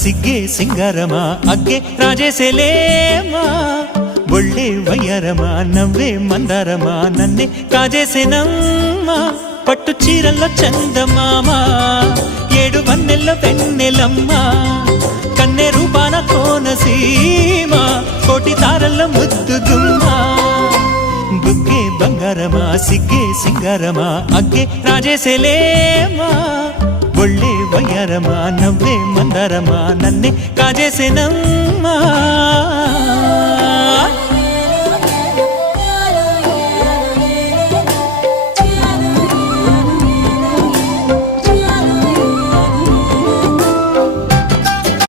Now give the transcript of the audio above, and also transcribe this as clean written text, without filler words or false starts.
సిగ్గే సింగారమా అగ్గే రాజేసేలేమా ఒళ్ళే వయ్యారమా నవ్వే మందారమా నన్నే కాజేసేనమ్మా పట్టు చీరల్లో చందమామా ఏడు వన్నెల్ల వెన్నెలమ్మా కన్నె రూపాన కోనసీమా కోటి తారల్ల ముద్దుగుమ్మా బుగ్గే బంగారమా సిగ్గే సింగారమా అగ్గే రాజేసేలేమా ఒళ్ళే వయ్యారమా నవ్వే మందారమా నన్నే కాజేసేనమ్మా